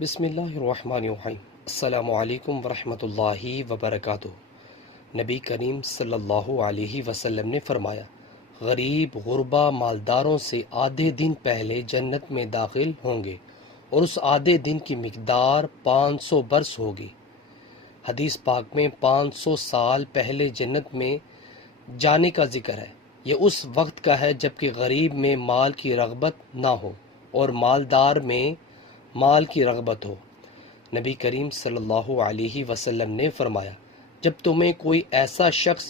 بسم اللہ الرحمن الرحیم۔ السلام علیکم ورحمۃ اللہ وبرکاتہ۔ نبی کریم صلی اللہ علیہ وسلم نے فرمایا، غریب غربا مالداروں سے آدھے دن پہلے جنت میں داخل ہوں گے اور اس آدھے دن کی مقدار 500 برس ہوگی۔ حدیث پاک میں 500 سال پہلے جنت میں جانے کا ذکر ہے۔ یہ اس وقت کا ہے جبکہ غریب میں مال کی رغبت نہ ہو اور مالدار میں مال کی رغبت ہو۔ نبی کریم صلی اللہ علیہ وسلم نے فرمایا، جب تمہیں کوئی ایسا شخص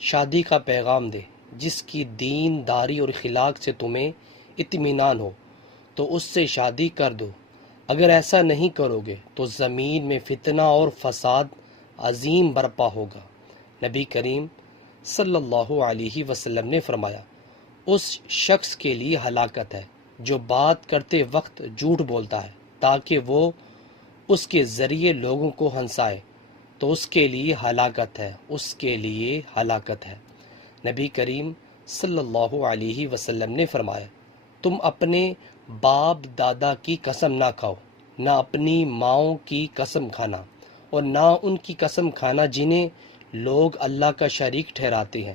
شادی کا پیغام دے جس کی دین داری اور اخلاق سے تمہیں اطمینان ہو تو اس سے شادی کر دو۔ اگر ایسا نہیں کرو گے تو زمین میں فتنہ اور فساد عظیم برپا ہوگا۔ نبی کریم صلی اللہ علیہ وسلم نے فرمایا، اس شخص کے لیے ہلاکت ہے جو بات کرتے وقت جھوٹ بولتا ہے تاکہ وہ اس کے ذریعے لوگوں کو ہنسائے، تو اس کے لیے ہلاکت ہے، اس کے لیے ہلاکت ہے۔ نبی کریم صلی اللہ علیہ وسلم نے فرمایا، تم اپنے باپ دادا کی قسم نہ کھاؤ، نہ اپنی ماؤں کی قسم کھانا اور نہ ان کی قسم کھانا جنہیں لوگ اللہ کا شریک ٹھہراتے ہیں۔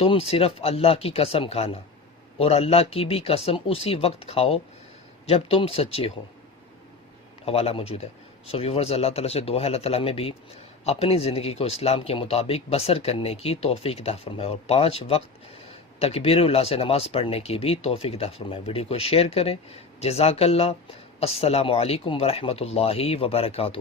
تم صرف اللہ کی قسم کھانا اور اللہ کی بھی قسم اسی وقت کھاؤ جب تم سچے ہو۔ حوالہ موجود ہے۔ ویورز، اللہ تعالیٰ سے دعا ہے اللہ تعالیٰ میں بھی اپنی زندگی کو اسلام کے مطابق بسر کرنے کی توفیق عطا فرمائے اور 5 وقت تکبیر اللہ سے نماز پڑھنے کی بھی توفیق عطا فرمائے۔ ویڈیو کو شیئر کریں۔ جزاک اللہ۔ السلام علیکم ورحمۃ اللہ وبرکاتہ۔